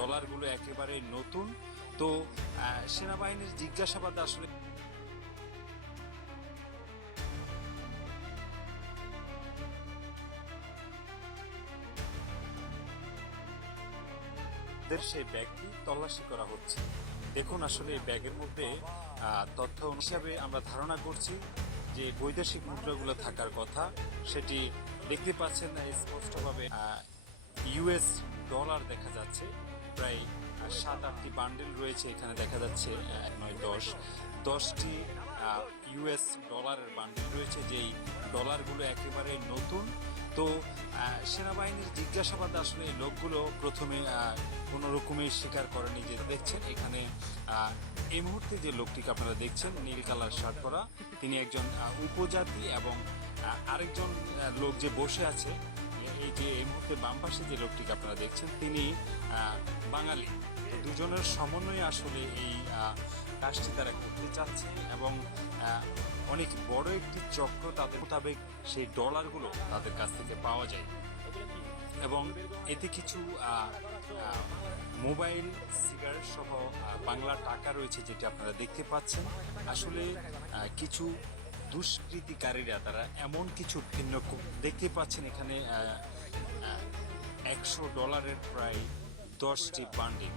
ডলারগুলো একেবারে নতুন। তো সেনাবাহিনীর জিজ্ঞাসাবাদে আসলে সেই ব্যাগটি তল্লাশি করা হচ্ছে। দেখুন আসলে এই ব্যাগের মধ্যে তথ্য হিসাবে আমরা ধারণা করছি যে বৈদেশিক মুদ্রাগুলো থাকার কথা, সেটি দেখতে পাচ্ছেন স্পষ্টভাবে ইউএস ডলার দেখা যাচ্ছে। প্রায় 7-8টি বান্ডেল রয়েছে এখানে, দেখা যাচ্ছে 10টি ইউএস ডলারের বান্ডেল রয়েছে, যেই ডলারগুলো একেবারে নতুন। তো সেনাবাহিনীর জিজ্ঞাসাবাদে আসলে এই লোকগুলো প্রথমে কোনো রকমের স্বীকার করেনি। যে দেখছেন এখানে এই মুহূর্তে যে লোকটিকে আপনারা দেখছেন নীল কালার শার্ট পরা, তিনি একজন উপজাতি, এবং আরেকজন লোক যে বসে আছে এই যে এই মুহূর্তে বাম পাশে যে লোকটিকে আপনারা দেখছেন তিনি বাঙালি। তো দুজনের সমন্বয়ে আসলে এই কাজটি তারা করতে চাচ্ছে, এবং অনেক বড় একটি চক্র তাদের মোতাবেক সেই ডলারগুলো তাদের কাছ থেকে পাওয়া যায়। এবং এতে কিছু মোবাইল, সিগারেট সহ বাংলা টাকা রয়েছে, যেটি আপনারা দেখতে পাচ্ছেন। আসলে কিছু দুষ্কৃতিকারীরা তারা এমন কিছু ভিন্ন দেখতে পাচ্ছেন এখানে $100 প্রায় 10টি বান্ডিল।